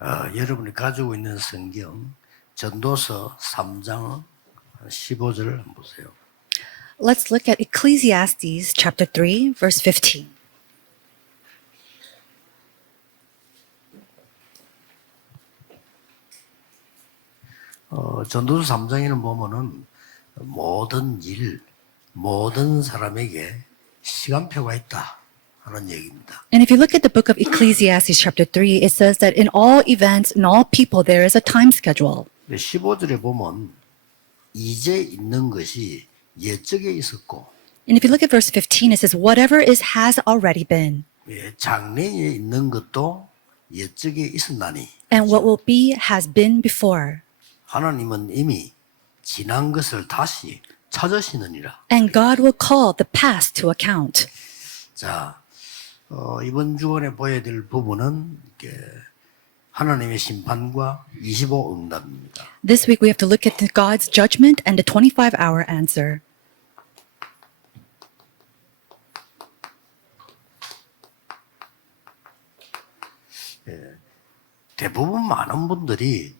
여러분이 가지고 있는 성경 전도서 3장 15절을 한번 보세요. Let's look at Ecclesiastes chapter 3, verse 15. 전도서 3장에는 보면은 모든 일, 모든 사람에게 시간표가 있다 하는 얘기입니다. And if you look at the book of Ecclesiastes chapter 3, it says that in all events and all people there is a time schedule. 15절에 보면 이제 있는 것이 옛적에 있었고 And if you look at verse 15, it says, whatever is has already been, 장래에 있는 것도 옛적에 있었나니 and what will be has been before. 하나님은 이미 지난 것을 다시 찾으시느니라. And God will call the past to account. 자, 이번 주간에 보여야 될 부분은 하나님의 심판과 25 응답입니다. This week we have to look at God's judgment and the 25-hour answer. 대부분 많은 분들이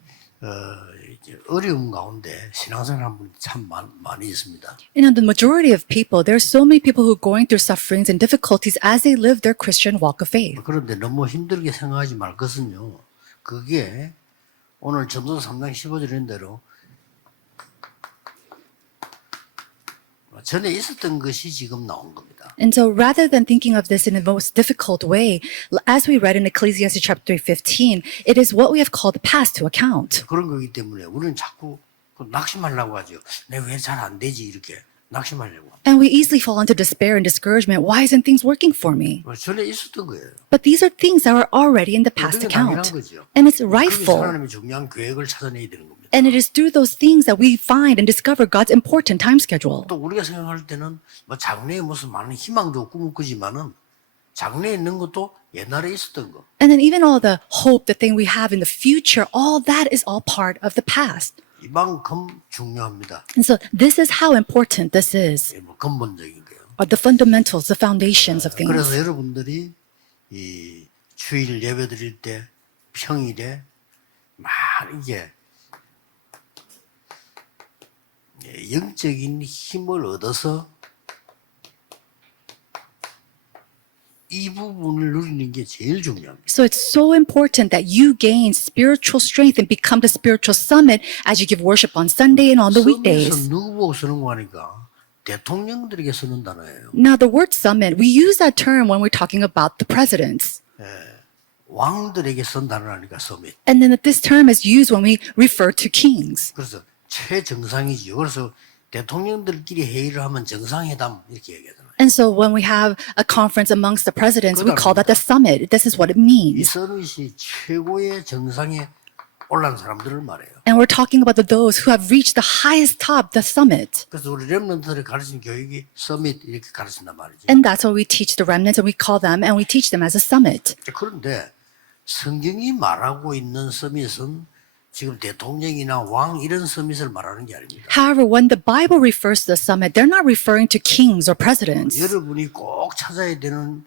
어려움 가운데 신앙생활하는 분이 참 많이 있습니다. And the majority of people, there are so many people who are going through sufferings and difficulties as they live their Christian walk of faith. 그런데 너무 힘들게 생각하지 말 것은요. 그게 오늘 전도서 3장 15절인 대로 전에 있었던 것이 지금 나온 겁니다. And so rather than thinking of this in the most difficult way, as we read in Ecclesiastes chapter 3:15, it is what we have called the past to account. 그런 거기 때문에 우리는 자꾸 낙심하려고 하죠. 내 왜 잘 안 되지 이렇게 낙심하려고. And we easily fall into despair and discouragement. Why isn't things working for me? 전에 있었던 거예요. But these are things that are already in the past 그게 당연한 account. 거죠. And it's 거기서 rightful. 하나님의 중요한 계획을 찾아내야 되는 겁니다. And it is through those things that we find and discover God's important time schedule. 또 우리가 생각할 때는 뭐 장래에 무슨 많은 희망도 꿈을 꾸지만은 장래에 있는 것도 옛날에 있었던 거. And then even all the hope, the thing we have in the future, all that is all part of the past. 이만큼 중요합니다. And so this is how important this is, 뭐 근본적인 거예요. are the fundamentals, the foundations of 그래서 things. 여러분들이 이 주일 예배 드릴 때 평일에 막 이게 영적인 힘을 얻어서 이 부분을 누리는 게 제일 중요합니다. So it's so important that you gain spiritual strength and become the spiritual summit as you give worship on Sunday and on the weekdays. 서밋은 누구 보고 쓰는 거 하니까 대통령들에게 쓰는 단어예요. Now the word summit, we use that term when we're talking about the presidents. 왕들에게 쓴 단어라니까 서밋. And then this term is used when we refer to kings. 그래서 최정상이지요. 그래서 대통령들끼리 회의를 하면 정상회담 이렇게 얘기하잖아요. And so when we have a conference amongst the presidents, we call that the summit. This is what it 이 means. 서밋이 최고의 정상에 올라간 사람들을 말해요. And we're talking about those who have reached the highest top, the summit. 그래서 우리 렘넌트들이 가르치는 교육이 서밋 이렇게 가르친단 말이죠. And that's what we teach the remnants, and we call them, and we teach them as a summit. 그런데 성경이 말하고 있는 서밋은 지금 대통령이나 왕 이런 서밋을 말하는 게 아닙니다. However, when the Bible refers to the summit, they're not referring to kings or presidents. 여러분이 꼭 찾아야 되는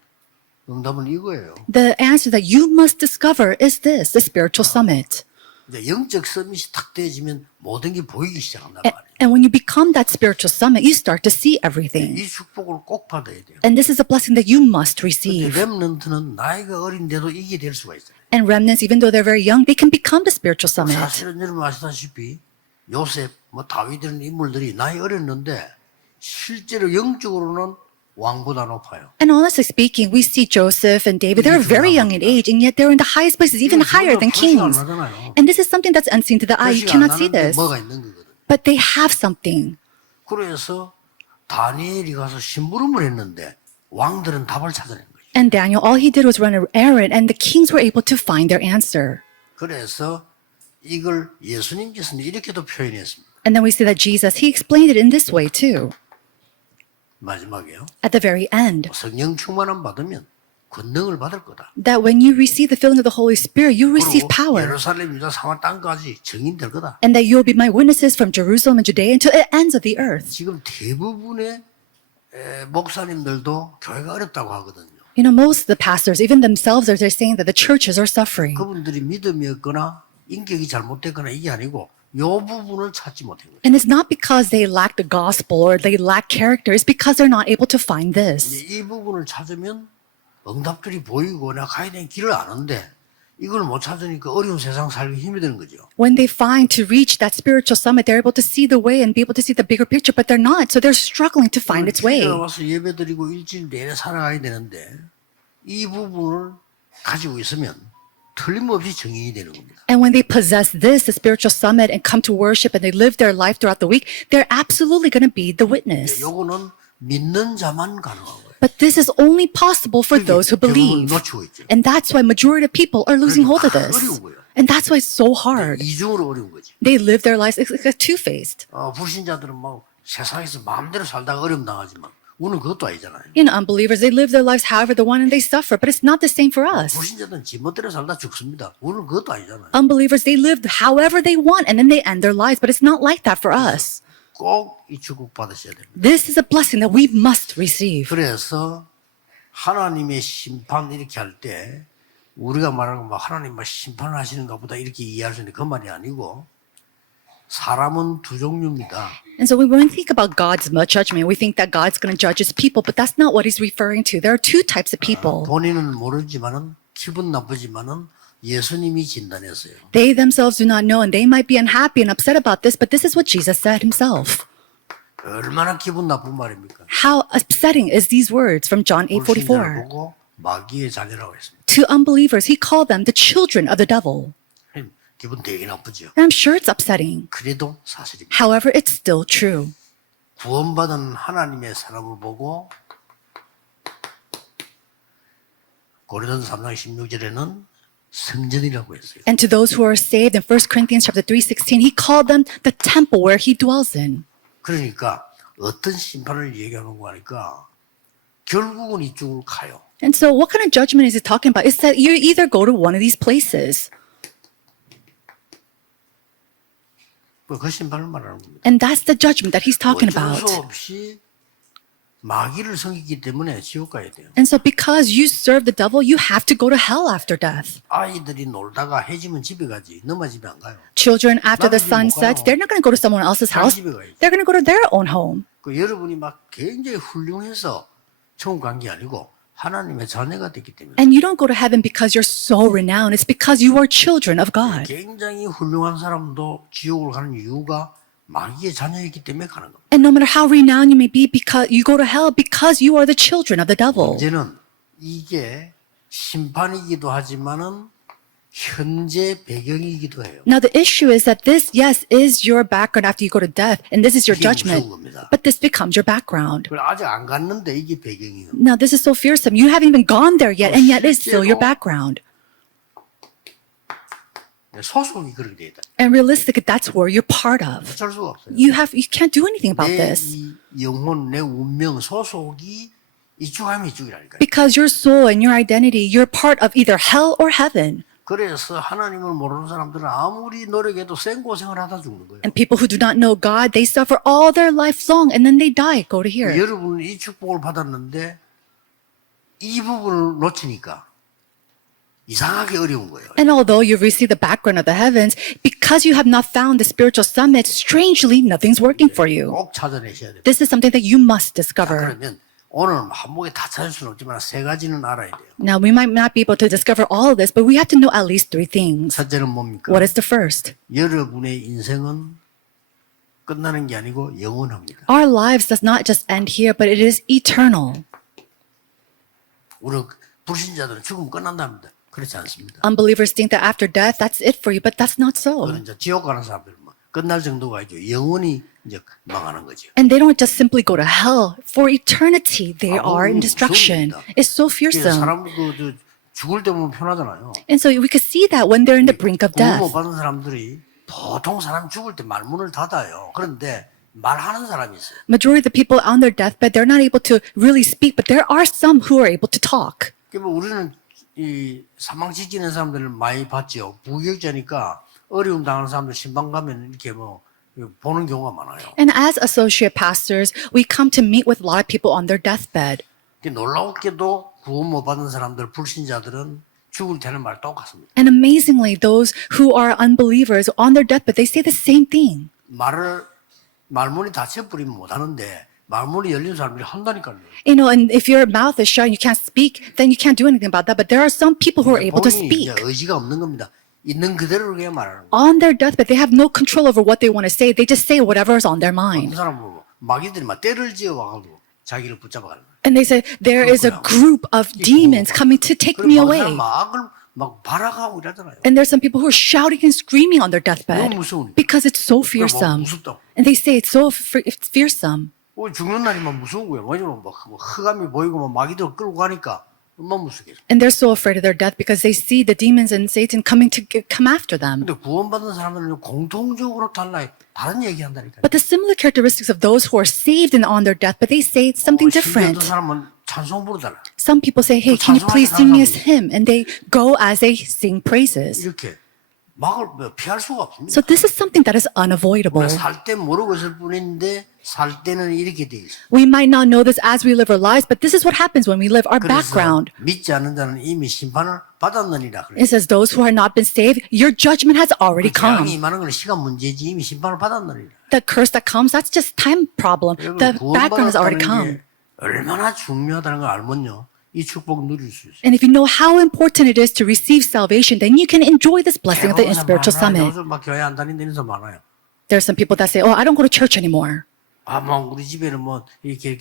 응답은 이거예요. The answer that you must discover is this, the spiritual summit. 이제 영적 서밋이 탁 되어지면 모든 게 보이기 시작한단 And, 말이에요. and when you become that spiritual summit, you start to see everything. 이 축복을 꼭 받아야 돼요. And this is a blessing that you must 근데 receive. 렘넌트는 나이가 어린데도 이게 될 수가 있어요. And remnants, even though they're very young, they can become the spiritual summit. 사실은 여러분 아시다시피 요셉, 뭐 다윗 이런 인물들이 나이 어렸는데 실제로 영적으로는 왕보다 높아요. And honestly speaking, we see Joseph and David, they're very young in age, and yet they're in the highest places, even higher than kings. And this is something that's unseen to the eye. You cannot see this. 뭐가 있는 거거든. But they have something. 그래서 다니엘이 가서 심부름을 했는데 왕들은 답을 찾아낸 거죠. And Daniel, all he did was run an errand, and the kings were able to find their answer. 그래서 이걸 예수님께서는 이렇게도 표현했습니다. And then we see that Jesus, he explained it in this way too. 마지막에요. At the very end, 성령 충만함 받으면 권능을 받을 거다. that when you receive the filling of the Holy Spirit, you receive 그리고 power. 예루살렘 유다 사마 땅까지 증인될 거다. And that you'll be my witnesses from Jerusalem and Judea to the ends of the earth. 지금 대부분의 목사님들도 교회가 어렵다고 하거든요. You know, most of the pastors, even themselves, they're saying that the churches are suffering. 그분들이 믿음이 없거나 인격이 잘못됐거나 이게 아니고 요 부분을 찾지 못한 거예요. And it's not because they lack the gospel or they lack character. It's because they're not able to find this. 이 부분을 찾으면 응답들이 보이고 내가 가야 되는 길을 아는데 이걸 못 찾으니까 어려운 세상 살기 힘이 드는 거죠. When they find to reach that spiritual summit, they're able to see the way and be able to see the bigger picture, but they're not. So they're struggling to find its way. 와서 예배드리고 일주일 내내 살아가야 되는데 이 부분을 가지고 있으면 틀림없이 증인이 되는 겁니다. And when they possess this, the spiritual summit, and come to worship and they live their life throughout the week, they're absolutely going to be the witness. 요거는 믿는 자만 가능한 거예요. But this is only possible for those who 대부분 believe. 놓치고 있죠. And that's why majority of people are losing hold of this. 어려운 거예요. And that's why it's so hard. 이중으로 어려운 거지. They live their lives like two-faced. 불신자들은 막 세상에서 마음대로 살다가 어려움 당하지만 우리는 그것도 아니잖아요. You know, unbelievers, they live their lives however they want and they suffer, but it's not the same for us. 불신자들은 지멋대로 살다 죽습니다. 우리는 그것도 아니잖아요. Unbelievers, they live however they want and then they end their lives, but it's not like that for us. 꼭 이 축복 받으셔야 됩니다. This is a blessing that we must receive. 그래서 하나님의 심판 이렇게 할 때 우리가 말하는 막 하나님 막 심판을 하시는가 보다 이렇게 이해할 수 있는데 그 말이 아니고 사람은 두 종류입니다. And so when we think about God's judgment, we think that God's going to judge his people, but that's not what he's referring to. There are two types of people. 본인은 모르지만은 기분 나쁘지만은 예수님이 진단했어요. They themselves do not know, and they might be unhappy and upset about this, but this is what Jesus said himself. 얼마나 기분 나쁜 말입니까? How upsetting is these words from John 불신자를 8:44? 보고 마귀의 자녀라고 했습니다. To unbelievers, he called them the children of the devil. 기분 되게 나쁘죠. And I'm sure it's upsetting. 그래도 사실입니다. However, it's still true. 구원받은 하나님의 사람을 보고 고린도서 3장 16절에는 성전이라고 했어요. And to those who are saved in 1 Corinthians chapter 3:16, he called them the temple where he dwells in. 그러니까 어떤 심판을 얘기하는 거 하니까 결국은 이쪽으로 가요. And so what kind of judgment is he talking about? It's that you either go to one of these places. 그 심판을 말하는 겁니다. And that's the judgment that he's talking 어쩔 about. 수 없이 마귀를 섬기기 때문에 지옥 가야 돼요. And so because you serve the devil, you have to go to hell after death. 아이들이 놀다가 해지면 집에 가지 너마 집에 안 가요. Children, after the 나는 sun 집에 못 sets, 가요. they're not going to go to someone else's house. 집에 가야지. They're going to go to their own home. 그 여러분이 막 굉장히 훌륭해서 천국 간 게 아니고 하나님의 자녀가 됐기 때문에 And you don't go to heaven because you're so renowned. It's because you are children of God. 굉장히 훌륭한 사람도 지옥을 가는 이유가 마귀의 자녀이기 때문에 가는 겁니다. And no matter how renowned you may be, because you go to hell because you are the children of the devil. 문제는 이게 심판이기도 하지만은 현재 배경이기도 해요. Now the issue is that this, yes, is your background after you go to death, and this is your 이게 judgment. 무서운 겁니다. But this becomes your background. 그걸 아직 안 갔는데 이게 배경이에요. Now this is so fearsome. You haven't even gone there yet, and yet it's still your background. 소속이 그렇게 돼 있다. And realistically, that's where you're part of. 어쩔 수가 없어요. You can't do anything about 내 this. 이 영혼, 내 운명, 소속이 이쪽하면 이쪽이라니까요. Because your soul and your identity, you're part of either hell or heaven. 그래서 하나님을 모르는 사람들은 아무리 노력해도 생고생을 하다 죽는 거예요. And people who do not know God, they suffer all their life long and then they die, go to here. 여러분은 이 축복을 받았는데 이 부분을 놓치니까 이상하게 어려운 거예요. And although you've received the background of the heavens, because you have not found the spiritual summit, strangely, nothing's working for you. 꼭 찾아내셔야 돼요. This is something that you must discover. 그러면 오늘 한 목에 다 찾을 수는 없지만 세 가지는 알아야 돼요. Now, we might not be able to discover all of this, but we have to know at least three things. 첫째는 뭡니까? What is the first? 여러분의 인생은 끝나는 게 아니고 영원합니다. Our lives does not just end here, but it is eternal. 우리 불신자들은 죽으면 끝난답니다. 그렇지 않습니다. Unbelievers think that after death, that's it for you, but that's not so. 그건 이제 지옥 가는 사람들은 끝날 정도가 아니죠. 영원히 이제 망하는 거죠. And they don't just simply go to hell. For eternity, they 아우, are in destruction. 무서웁니다. It's so fearsome. 사람 죽을 때 보면 편하잖아요. And so we could see that when they're in the brink of 구원 death. 못 받은 사람들이 보통 사람 죽을 때 말문을 닫아요. 그런데 말하는 사람이 있어요. Majority of the people on their deathbed, they're not able to really speak, but there are some who are able to talk. 그러니까 우리는 이 사망 지지는 사람들을 많이 봤죠. 부교육자니까 어려움 당하는 사람들 신방 가면 이렇게 뭐 보는 경우가 많아요. And as associate pastors, we come to meet with a lot of people on their deathbed. 놀라웠게도 구원 못 받은 사람들, 불신자들은 죽을 때는 말 똑같습니다. And amazingly, those who are unbelievers on their deathbed, they say the same thing. 말문이 닫혀버리면 못하는데 말문이 열린 사람들이 한다니까요. You know, and if your mouth is shut and you can't speak, then you can't do anything about that. But there are some people who are able to 본인이 speak. 이제 의지가 없는 겁니다. 있는 그대로 그냥 말하는 거예요. On their deathbed, they have no control over what they want to say. They just say whatever is on their 어떤 mind. 사람은 마귀들이 막 때를 지어 와가지고 자기를 붙잡아가는 거예요. And they say, there is a group of demons coming to take me 그리고 away. 막을 막 발악하고 이러잖아요. And there's some people who are shouting and screaming on their deathbed 너무 무서우니까. because it's so 그러니까 fearsome. 무섭다고. And they say it's so it's fearsome. 죽는 날이면 무서운 거예요. 왜냐면 막 흑암이 보이고 막 마귀들 끌고 가니까 얼마나 무섭겠어. And they're so afraid of their death because they see the demons and Satan coming to come after them. 근데 구원받은 사람들은 공통적으로 달라요. 다른 얘기한다니까요. But the similar characteristics of those who are saved and on their death, but they say something 심지어 different. 어떤 사람은 찬송 부르잖아요. Some people say, hey, can you please sing me a hymn? And they go as they sing praises. 이렇게 피할 수가 없습니다. So this is something that is unavoidable. 살 때 모르고 있을 뿐인데 살 때는 이렇게 돼 있어요. We might not know this as we live our lives, but this is what happens when we live our 그래서 background. 믿지 않는 자는 이미 심판을 받았느니라 그래요. It says, those who have not been saved, your judgment has already come. 재앙이 임하는 건 시간 문제지 이미 심판을 받았느니라. The curse that comes, that's just time problem. The background has already 구원받았다는 come. 게 얼마나 중요하다는 걸 알면요. 이 축복 누릴 수 있어요. And if you know how important it is to receive salvation, then you can enjoy this blessing of the spiritual summit. 요즘 막 교회 안 다니는 사람 많아요. There are some people that say, oh, I don't go to church anymore. 뭐 우리 집에는 뭐 이렇게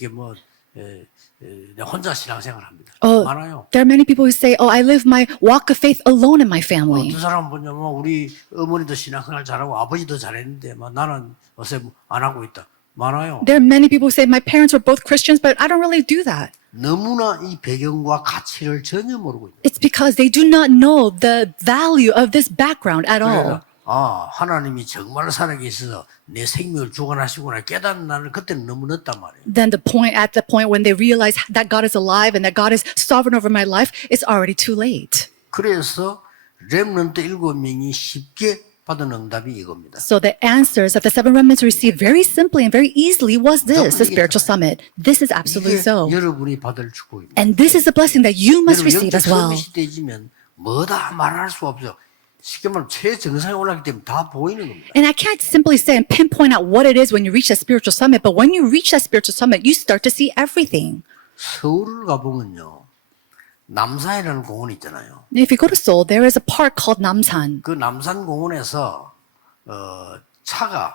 혼자 신앙생활 합니다. Oh, 많아요. there are many people who say, oh, I live my walk of faith alone in my family. 어떤 사람은 보면 우리 어머니도 신앙생활 잘하고 아버지도 잘했는데 나는 요새 안 하고 있다. 많아요. There are many people who say, my parents were both Christians, but I don't really do that. 너무나 이 배경과 가치를 전혀 모르고 있다. It's because they do not know the value of this background at all. 하나님이 정말 살아계셔서 내 생명을 주관하시구나 깨닫는 나는 그때는 너무 늦단 말이에요. Then at the point when they realize that God is alive and that God is sovereign over my life, it's already too late. 그래서 렘넌트 7명이 쉽게 받은 응답이 이겁니다. So the answers that the seven remnants received very simply and very easily was this, the spiritual summit. This is absolutely 이게 so. 여러분이 받을 축복입니다. And this is a blessing that you must receive as well. 시대지면 뭐다 말할 수 없어요. 쉽게 말하면 최정상에 올라가기 때문에 다 보이는 겁니다. And I can't simply say and pinpoint out what it is when you reach that spiritual summit, but when you reach that spiritual summit, you start to see everything. 서울을 가보면요. 남산이라는 공원이 있잖아요. If you go to Seoul, there is a park called Namsan. 그 남산 공원에서 차가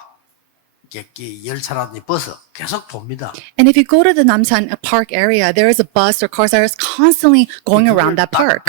열차라든지 버스 계속 돕니다. And if you go to the Namsan Park area, there is a bus or cars that are constantly going around that park.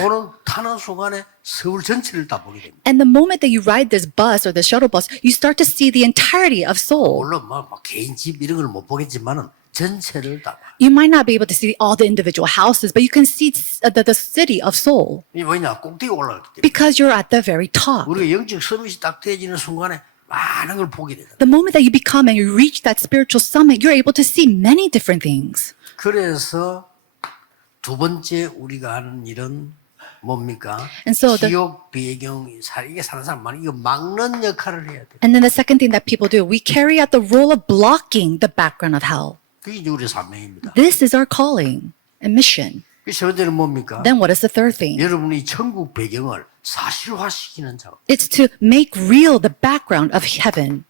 타는 순간에 서울 전체를 다 보게 됩니다. And the moment that you ride this bus or the shuttle bus, you start to see the entirety of Seoul. 물론 막 개인 집 이런 걸 못 보겠지만은 전체를 다 봐요. You might not be able to see all the individual houses, but you can see the city of Seoul 이 왜냐 꼭대기 올라가기 때문에. because you're at the very top. 우리가 영적 서밋이 딱 되어지는 순간에 많은 걸 보게 되다. The moment that you become and you reach that spiritual summit, you're able to see many different things. 그래서 두 번째 우리가 하는 일은 뭡니까? And so the- 기억 배경 이게 사는 사람 많이 이거 막는 역할을 해야 돼. And then the second thing that people do, we carry out the role of blocking the background of hell. 그게 이제 우리의 사명입니다. This is our calling and mission. 그 세 번째는 뭡니까? Then what is the third thing? 여러분이 천국 배경을 사실화시키는 작업. It's to make real the background of heaven.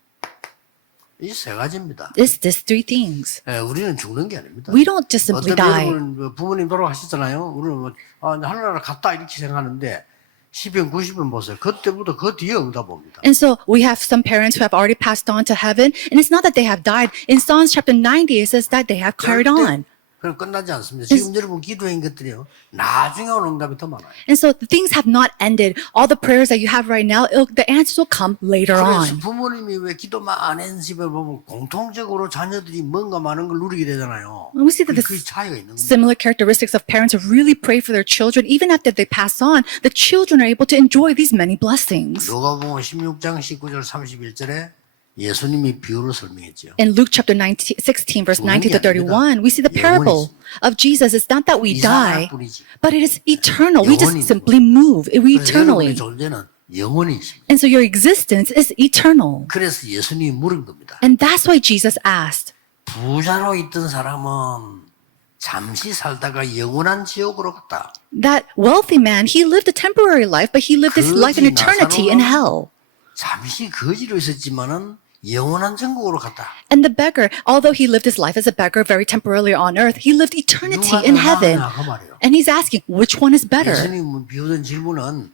이 세 가지입니다. It's these three things. 우리는 죽는 게 아닙니다. We don't just simply 어떤 die. 여러분 부모님 돌아가셨잖아요. 우리는 하늘나라 갔다 이렇게 생각하는데 시편 90편 보세요. 그때부터 그 뒤에 응답 옵니다. And so we have some parents who have already passed on to heaven, and it's not that they have died. In Psalms chapter 90, it says that they have carried on. 그럼 끝나지 않습니다. 지금 여러분 기도한 것들이요. 나중에 오는 응답이 더 많아요. And so the things have not ended. All the prayers that you have right now, the answers will come later 그래서 on. 부모님이 왜 기도만 안 했는 집에 보면 공통적으로 자녀들이 뭔가 많은 걸 누리게 되잖아요. We see that 그 this 차이가 있는 거예요. similar characteristics of parents who really pray for their children, even after they pass on, the children are able to enjoy these many blessings. 누가복음 16장 19절 31절에 예수님이 비유로 설명했죠. In Luke chapter 16, verse 19 to 31, we see the parable of Jesus. It's not that we die, but it is eternal. We just simply move 그래서 we 여러분의 eternally. 존재는 영원히 있습니다. And so your existence is eternal. 그래서 예수님이 물은 겁니다. And that's why Jesus asked, 부자로 있던 사람은 잠시 살다가 영원한 지옥으로 갔다. That wealthy man, he lived a temporary life, but he lived his life in eternity in hell. 잠시 거지로 있었지만은 영원한 천국으로 갔다. And the beggar, although he lived his life as a beggar very temporarily on earth, he lived eternity 누가 in 더 heaven. 나으냐 그 말이에요. And he's asking, which one is better? 예수님 비우던 질문은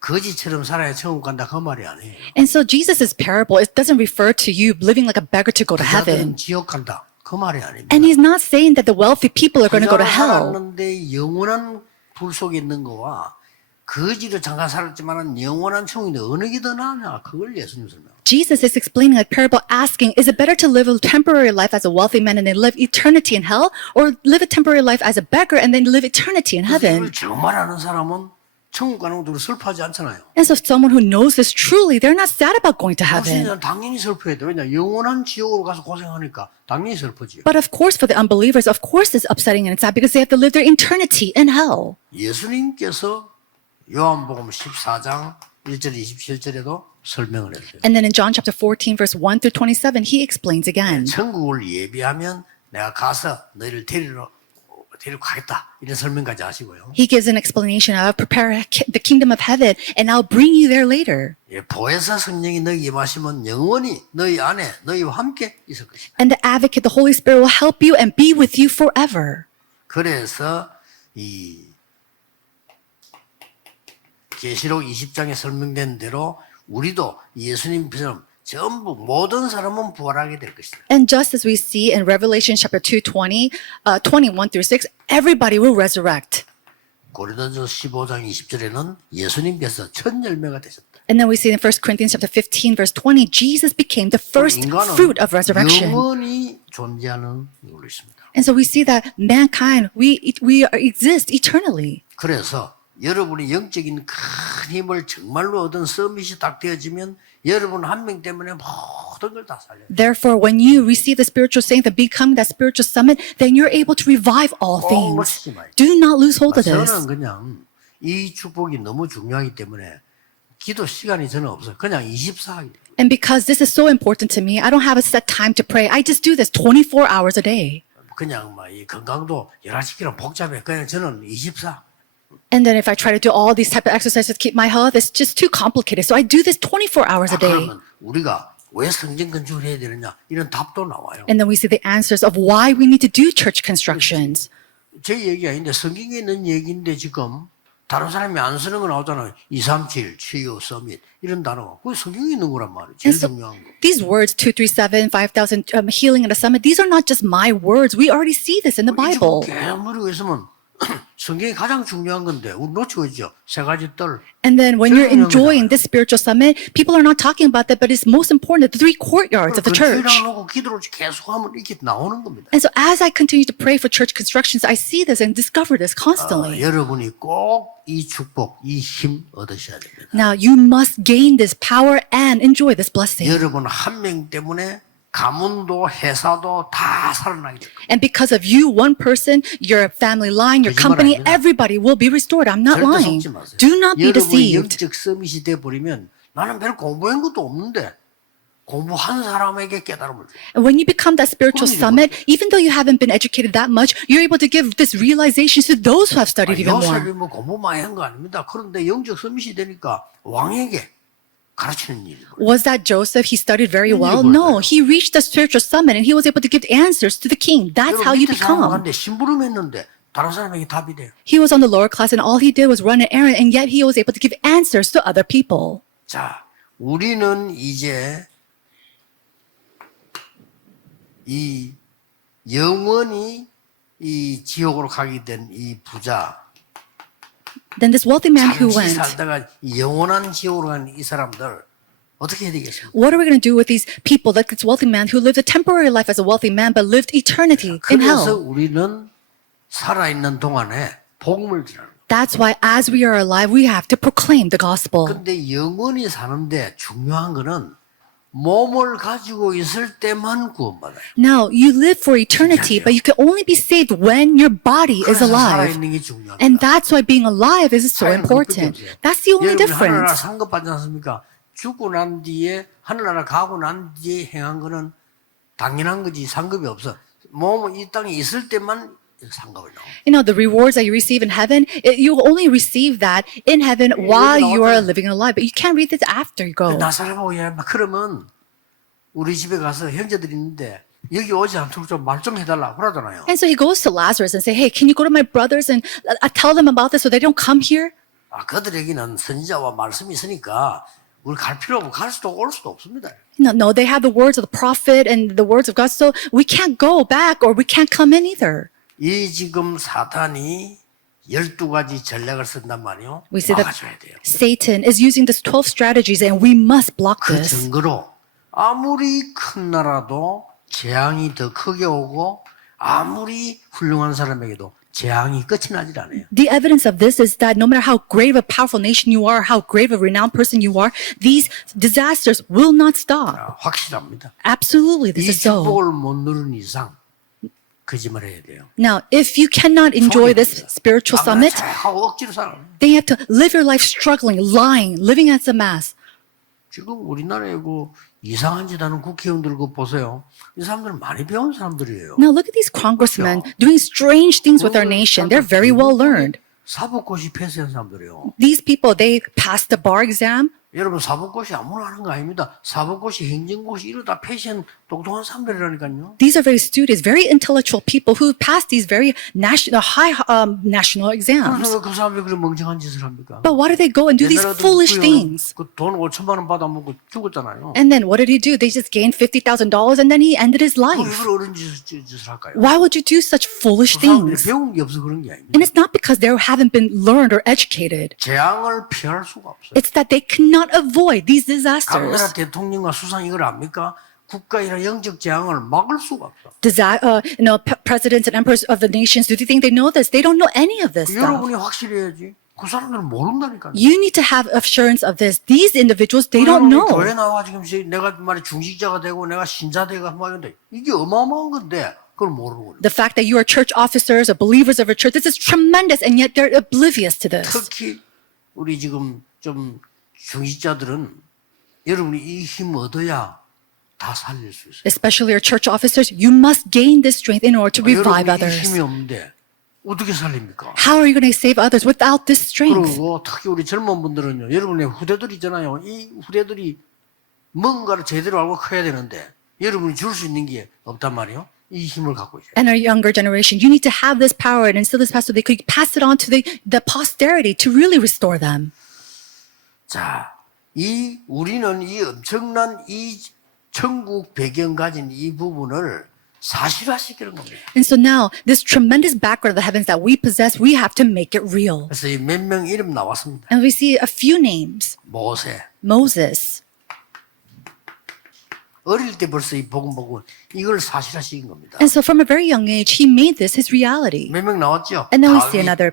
거지처럼 살아야 천국 간다 그 말이 아니에요. And so Jesus' parable, it doesn't refer to you living like a beggar to go to heaven. 부자들은 지옥 간다 그 말이 아닙니다. And he's not saying that the wealthy people are going to go to 부자로 hell. 살았는데 영원한 불 속에 있는 거와 거지로 잠깐 살았지만은 영원한 천국인데 어느 게 더 나으냐 그걸 예수님 설명. Jesus is explaining a parable asking, is it better to live a temporary life as a wealthy man and then live eternity in hell, or live a temporary life as a beggar and then live eternity in 이걸 heaven? 정말 아는 사람은 천국 가는 것도 슬퍼하지 않잖아요. And so someone who knows this truly, they're not sad about going to heaven. 당신은 당연히 슬퍼해야 돼. 왜냐 영원한 지옥으로 가서 고생하니까 당연히 슬퍼지요. But of course, for the unbelievers, of course it's upsetting and sad because they have to live their eternity in hell. 예수님께서 요한복음 14장 1절 27절에도 설명을 했어요. And then in John chapter 14, verse 1 through 27, he explains again. 천국을 예비하면 내가 가서 너희를 데리러 가겠다. 이런 설명까지 하시고요. He gives an explanation of prepare the kingdom of heaven and I'll bring you there later. 예, 보혜사 성령이 너희 임하시면 영원히 너희 안에 너희와 함께 있을 것이다. And the advocate, the Holy Spirit will help you and be with you forever. 그래서 이 계시록 20장에 설명된 대로 우리도 예수님처럼 전부 모든 사람은 부활하게 될 것이다. And just as we see in Revelation chapter 2:21 through 6, everybody will resurrect. 고린도전서 15장 20절에는 예수님께서 첫 열매가 되셨다. And then we see in 1 Corinthians chapter 15 verse 20, Jesus became the first 인간은 fruit of resurrection. 영원히 존재하는 이유로 있습니다. And so we see that mankind, we exist eternally. 그래서 여러분이 영적인 큰 힘을 정말로 얻은 서밋이 딱 되어지면 여러분 한 명 때문에 모든 걸 다 살려요. Therefore, when you receive the spiritual strength and become that spiritual summit, then you're able to revive all things. 놓치지 마요. Do not lose hold of this. 저는 그냥 이 축복이 너무 중요하기 때문에 기도 시간이 저는 없어요. 그냥 24하기. And because this is so important to me, I don't have a set time to pray. I just do this 24 hours a day. 그냥 막 이 건강도 11시키는 복잡해. 그냥 저는 24. And then if I try to do all these type of exercises to keep my health, it's just too complicated. So I do this 24 hours a day. 그러면 우리가 왜 성전 건축을 해야 되느냐 이런 답도 나와요. And then we see the answers of why we need to do church constructions. 제 얘기 아닌데 성경에 있는 얘기인데 지금 다른 사람이 안 쓰는 거 나오잖아요. 237, 치유, 서밋 이런 단어. 그게 성경에 있는 거란 말이에요. 제일 And so 중요한 거. these words, 237, 5,000, healing at a summit, these are not just my words. We already see this in the Bible. 계속 누리고 있으면 성경이 가장 중요한 건데 우리 놓치고 있죠. 세 가지 뜰. And then when you're 중요한 enjoying 거잖아요. this spiritual summit, people are not talking about that, but it's most important, the three courtyards of the church. 놓고 기도를 계속하면 이렇게 나오는 겁니다. And so as I continue to pray for church constructions, I see this and discover this constantly. 여러분이 꼭 이 축복, 이 힘 얻으셔야 됩니다. Now you must gain this power and enjoy this blessing. 여러분 한 명 때문에 가문도 회사도 다 살아나게 될 겁니다. And because of you, one person, your family line, your 거짓말 company, 아닙니다. everybody will be restored. I'm not 절대 lying. 속지 마세요. Do not be 여러분이 deceived. 영적 서밋이 돼버리면 나는 별 공부한 것도 없는데 공부한 사람에게 깨달음을 줘. And when you become that spiritual 그런 일이 summit, even though you haven't been educated that much, you're able to give this realization to those who have studied even more. 요셉이 뭐 공부 많이 한 거 아닙니다. 그런데 영적 서밋이 되니까 왕에게 가르치는 일이 벌어져요. Was that Joseph? He studied very 그런 well? 일이 No, 벌어져요. he reached the spiritual summit and he was able to give answers to the king. That's how you 밑에 사람 become. 갔는데 심부름했는데 다른 사람에게 답이 돼요. He was on the lower class and all he did was run an errand and yet he was able to give answers to other people. 자, 우리는 이제 이 영원히 이 지옥으로 가게 된 이 부자 Then this wealthy man who 잠시 went, 살다가 영원한 지옥으로 간 이 사람들 어떻게 해야 되겠습니까? what are we going to do with these people, like this wealthy man who lived a temporary life as a wealthy man but lived eternity in 그래서 hell? 우리는 살아있는 동안에 복음을 전하는 거예요. That's why as we are alive, we have to proclaim the gospel. 근데 영원히 사는데 중요한 거는 몸을 가지고 있을 때만 구원받아요. Now, you live for eternity, but you can only be saved when your body is 그래서 alive. 살아있는 게 중요합니다. And that's why being alive is so 차이는 important. 그것밖에 없어요. That's the only 여러분 하늘나라 difference. 상급받지 않습니까? 죽고 난 뒤에 하늘나라 가고 난 뒤에 행한 거는 당연한 거지 상급이 없어. 몸은 이 땅에 있을 때만 상급을 나오. The rewards that you receive in heaven, you will only receive that in heaven while you are living a life. But you can't read this after you go. 나사렛하고 그러면 우리 집에 가서 형제들이 있는데 여기 오지 않도록 좀 말 좀 해달라 그러잖아요. And so he goes to Lazarus and say, hey, can you go to my brothers and tell them about this so they don't come here? 그들에게는 선지자와 말씀이 있으니까 우리 갈 필요 없고 갈 수도 올 수도 없습니다. No, they have the words of the prophet and the words of God, so we can't go back or we can't come in either. 이 지금 사탄이 12가지 전략을 쓴단 말이요. We see that 막아줘야 돼요. Satan is using these 12 strategies and we must block 그 this. 증거로 아무리 큰 나라도 재앙이 더 크게 오고 아무리 훌륭한 사람에게도 재앙이 끝이 나질 않아요. The evidence of this is that no matter how great of a powerful nation you are, how great of a renowned person you are, these disasters will not stop. 확실합니다. Absolutely, this 이 is so. 축복을 못 누른 이상 거짓말해야 돼요. Now, if you cannot enjoy this spiritual summit, 하고 억지로 살아. then you have to live your life struggling, lying, living as a mass. 지금 우리나라에 그 이상한 짓 하는 국회의원들 그 보세요. 이 사람들은 많이 배운 사람들이에요. Now look at these congressmen doing strange things with our nation. They're very well learned. 사법고시 패스한 사람들이에요. These people, they passed the bar exam. 여러분 사법고시 아무나 하는 거 아닙니다. 사법고시, 행정고시 이러다 패스한 똑똑한 사람들이라니까요. These are very studious, very intellectual people who passed these very high national exams. 그래서 그 사람들이 그런 멍청한 짓을 합니까? But why do they go and do these foolish things? 그돈 5천만 원 받아먹고 죽었잖아요. And then what did he do? They just gained $50,000 and then he ended his life. 이걸 어른 짓을 할까요? Why would you do such foolish 그 사람들이 things? 배운 게 없어 그런 게 아닙니다. And it's not because they haven't been learned or educated. 재앙을 피할 수가 없어요. It's that they cannot avoid these 각 disasters. 나라 대통령과 수상 이걸 압니까? 국가의 영적 재앙을 막을 수가 없어. Presidents and emperors of the nations, do you think they know this? They don't know any of this stuff. 여러분이 확실해야지. 그 사람들은 모른다니까요. You need to have assurance of this. These individuals, they don't know. 교회 나와 지금 내가 말이 중직자가 되고 내가 신자 되고 막 이런데 이게 어마어마한 건데 그걸 모르고. The fact that you are church officers or believers of a church, this is tremendous, and yet they're oblivious to this. 특히 우리 지금 좀 중직자들은 여러분이 이 힘 얻어야 다 살릴 수 있어요. Especially our church officers, you must gain this strength in order to revive 여러분이 이 others. 힘이 없는데 어떻게 살립니까? How are you going to save others without this strength? 그리고 특히 우리 젊은 분들은요. 여러분의 후대들 있잖아요. 이 후대들이 뭔가를 제대로 알고 커야 되는데 여러분이 줄 수 있는 게 없단 말이에요. 이 힘을 갖고 있어요. And our younger generation, you need to have this power and instill this power so they could pass it on to the posterity to really restore them. 자, 우리는 이 엄청난 이 천국 배경 가진 이 부분을 사실화시키는 겁니다. And so now, this tremendous background of the heavens that we possess, we have to make it real. 그래서 이 몇 명 이름 나왔습니다. And we see a few names. 모세. Moses. 어릴 때 벌써 이 복음 보고 이걸 사실화시킨 겁니다. And so from a very young age, he made this his reality. 몇 명 나왔죠? And then we see another,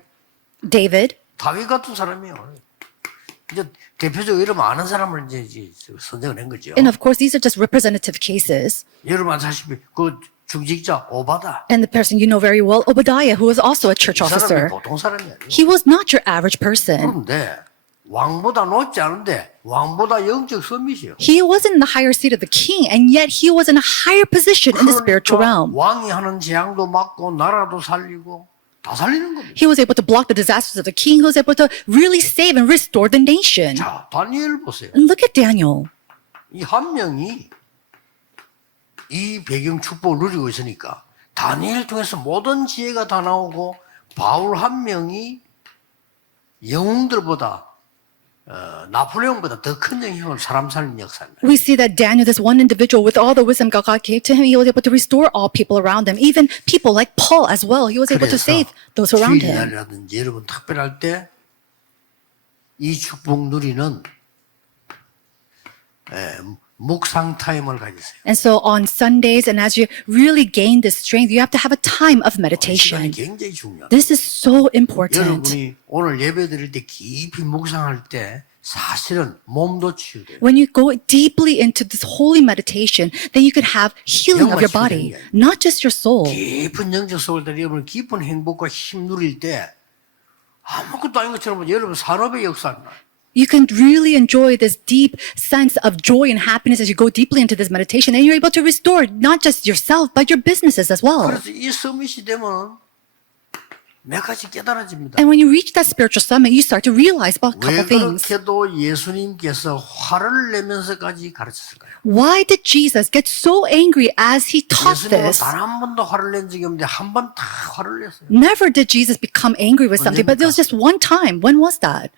David. 다윗 같은 사람이에요. 이제 대표적으로 여러분 아는 사람을 이제 선정을 한 거죠. And of course, these are just representative cases. 여러분 아시다시피 그 중직자 오바다. And the person you know very well, Obadiah, who was also a church 이 사람이 officer. 보통 사람이 아니에요. He was not your average person. 그런데 왕보다 높지 않은데 왕보다 영적 선미시요. He wasn't in the higher seat of the king, and yet he was in a higher position in the spiritual realm. 왕이 하는 재앙도 막고 나라도 살리고 다 살리는 겁니다. He was able to block the disasters of the king. He was able to really save and restore the nation. 자, 다니엘 보세요. And look at Daniel. 이 한 명이 이 배경 축복을 누리고 있으니까 다니엘 통해서 모든 지혜가 다 나오고 바울 한 명이 영웅들보다 나폴레옹보다 더 큰 영향을 사람 살린 역사입니다. We see that Daniel, this one individual, with all the wisdom God gave to him, he was able to restore all people around him, even people like Paul as well. He was able to 그래서 save those around him. 주일날이라든지 여러분 특별할 때 이 축복 누리는 묵상 타임을 가지세요. And so on Sundays, and as you really gain this strength, you have to have a time of 시간이 meditation. 굉장히 중요합니다. This is so important. 여러분이 오늘 예배 드릴 때 깊이 묵상할 때 사실은 몸도 치유돼요. When you go deeply into this holy meditation, then you can have healing of your body, not just your soul. 깊은 영적 속을 때 여러분 깊은 행복과 힘 누릴 때 아무것도 아닌 것처럼 여러분 산업의 역사가 나요. You can really enjoy this deep sense of joy and happiness as you go deeply into this meditation, and you're able to restore not just yourself, but your businesses as well. 그래서 이 서밋이 되면 몇 가지 깨달아집니다. And when you reach that spiritual summit, you start to realize about a 왜 couple things. 그렇게도 예수님께서 화를 내면서까지 가르쳤을까요? Why did Jesus get so angry as he taught 예수님은 this? 단 한 번도 화를 낸 적이 없는데 한 번 다 화를 냈어요. Never did Jesus become angry with something, but there was just one time. When was that?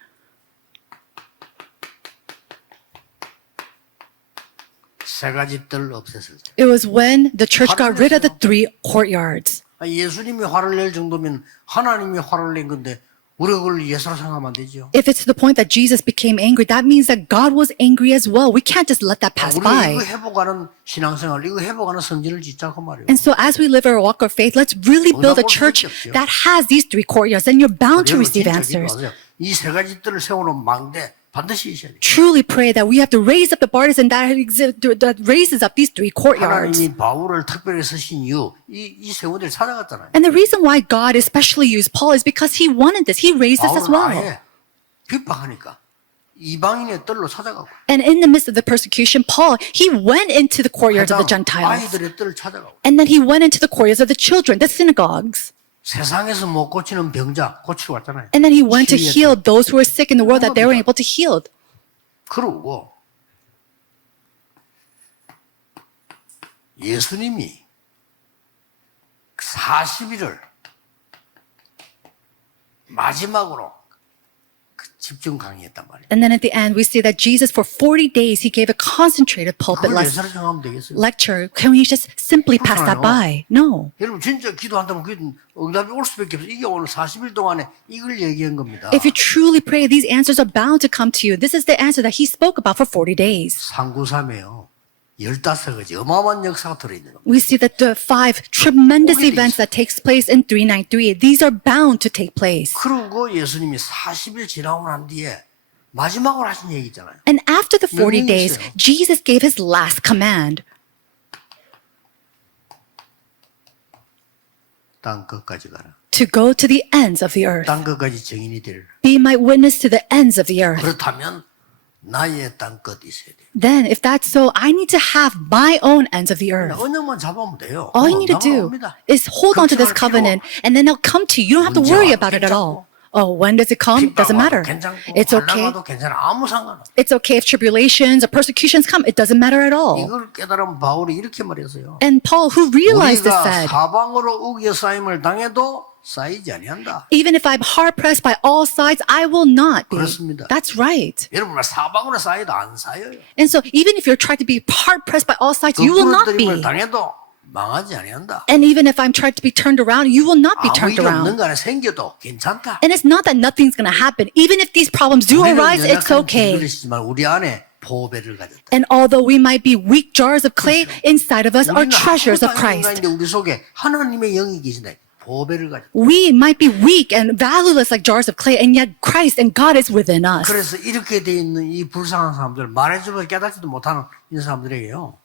세 가지 뜰 없앴을 때. It was when the church got rid of the 3 courtyards. 예수님이 화를 낼 정도면 하나님이 화를 낸 건데 우리가 그걸 예사로 생각하면 안 되죠. If it's to the point that Jesus became angry, that means that God was angry as well. We can't just let that pass 우리가 by. 이거 해보가는 신앙생활, 이거 해보가는 성진을 짓자고 말이에요. And so as we live our walk of faith, let's really build a church that has these 3 courtyards, and you're bound to receive answers. 이 세 가지 뜰을 세우는 망대 반드시 있어야 돼요. Truly pray that we have to raise up the partisan that raises up these 3 courtyards. 하나님이 바울을 특별히 쓰신 이유, 이 세원들이 찾아갔잖아요. And the reason why God especially used Paul is because he wanted this. He raised this as 바울은 well. 아예 핍박하니까 이방인의 뜰로 찾아가고 And in the midst of the persecution, Paul, he went into the courtyards of the Gentiles. 아이들의 뜰을 찾아가고 And then he went into the courtyards of the children, the synagogues. 세상에서 못 고치는 병자 고치러 왔잖아요. And then he went to 치유했어요. heal those who were sick in the world that they were able to heal. 그러고 예수님이 40일을 마지막으로 집중 강의했단 말이에요. And then at the end, we see that Jesus, for 40 days, he gave a concentrated pulpit 그걸 예사로 생각하면 되겠어요? lecture. Can we just simply pass that by? No. 여러분 진짜 기도한다면 그 응답이 올 수밖에 없어요. 이게 오늘 40일 동안에 이걸 얘기한 겁니다. If you truly pray, these answers are bound to come to you. This is the answer that he spoke about for 40 days. 상구삼에요. 15가지 어마어마한 역사가 들어있는 겁니다. We see that the 5 tremendous Already. events that takes place in 393, these are bound to take place. 그리고 예수님이 40일 지나고 난 뒤에 마지막으로 하신 얘기 있잖아요. And after the 40 명령이 days, 있어요. Jesus gave his last command. 땅 끝까지 가라. To go to the ends of the earth. 땅 끝까지 증인이 되리라. Be my witness to the ends of the earth. 그렇다면 나의 땅 끝 있어야 돼. Then, if that's so, I need to have my own ends of the earth. 언약만 잡으면 돼요. All you need to do is hold on to this covenant, and then it'll come to you. You don't have to worry about it at all. Oh, when does it come? Doesn't matter. It's okay. 괜찮고 괜찮아. 아무 상관없어. It's okay if tribulations or persecutions come. It doesn't matter at all. 이걸 깨달은 바울이 이렇게 말했어요. And Paul, who realized this, 우리가 said, 사방으로 우겨 쌓임을 당해도 쌓이지 아니한다. even if I'm hard pressed by all sides, I will not be. 그렇습니다. That's right. 여러분 사방으로 쌓여도 안 쌓여요. And so, even if you're trying to be hard pressed by all sides, you will not 부끄러뜨림을 be. 당해도 망하지 아니한다. And even if I'm trying to be turned around, you will not be 아무 turned 일 없는 around. 거 안에 생겨도 괜찮다. And it's not that nothing's going to happen. Even if these problems do arise, it's okay. 지만 우리 안에 보배를 가졌다. And although we might be weak jars of clay, inside of us are 우리는 treasures of 아무것도 아닌 Christ. 인간인데 우리 속에 하나님의 영이 계신다. 보배를 가졌다. We might be weak and valueless like jars of clay, and yet Christ and God is within us. 그래서 이렇게 돼 있는 이 불쌍한 사람들, 말해주면 깨닫지도 못하는 이 사람들에게요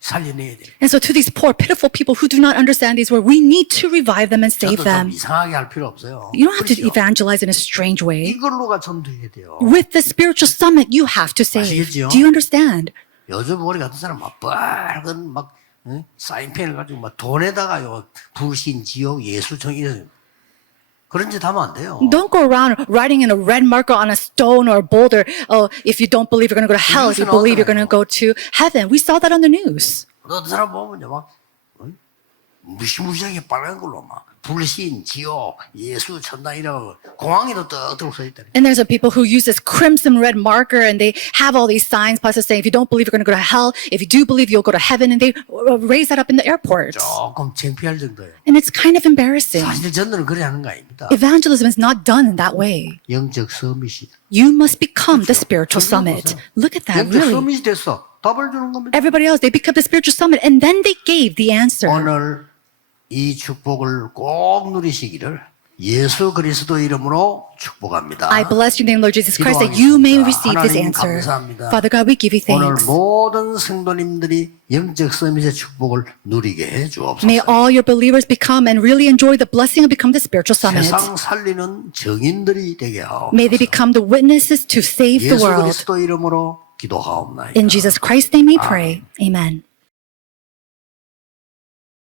살려내야 돼요. And so to these poor, pitiful people who do not understand these words, we need to revive them and save 저도 좀 them. 이상하게 할 필요 없어요. You don't have to 그렇죠? evangelize in a strange way. 이걸로가 전도해야 돼요. With the spiritual summit, you have to save. 아시겠지요? Do you understand? 요즘 우리 같은 사람 막 빨간 막 사인펜을 가지고 막 돈에다가요 불신, 지옥, 예수청 이런 그런 짓 하면 안 돼요. Don't go around writing in a red marker on a stone or a boulder, oh, if you don't believe, you're going to go to hell. If you believe, you're going to go to heaven. We saw that on the news. 어떤 사람 보면요 막 무시무시하게 빨간 걸로 막 불신, 지옥, 예수, 천당 이라고 공항에도 떡떡 써 있다. And there's some people who use this crimson red marker and they have all these signs, plus saying, if you don't believe, you're going to go to hell. If you do believe, you'll go to heaven. And they raise that up in the airports. 조금 창피할 정도예요. And it's kind of embarrassing. 사실 전도는 그래 하는 거 아닙니다. Evangelism is not done in that way. 영적 서밋이다. You must become the spiritual summit. Look at that, 영적 really. 서밋이 됐어. 답을 주는 겁니다. Everybody else, they become the spiritual summit and then they gave the answer. 오늘 이 축복을 꼭 누리시기를 예수 그리스도 이름으로 축복합니다. I bless your name, Lord Jesus Christ, that you may receive this 하나님 answer. 감사합니다. Father God, we give you 오늘 thanks. 모든 성도님들이 영적 서밋의 축복을 누리게 해 주옵소서. May all your believers become and really enjoy the blessing of become the spiritual summit. 세상 살리는 증인들이 되게 May they 하옵소서. become the witnesses to save the 예수 world. 그리스도 이름으로 기도하옵나이다. In Jesus Christ's name we pray. Amen.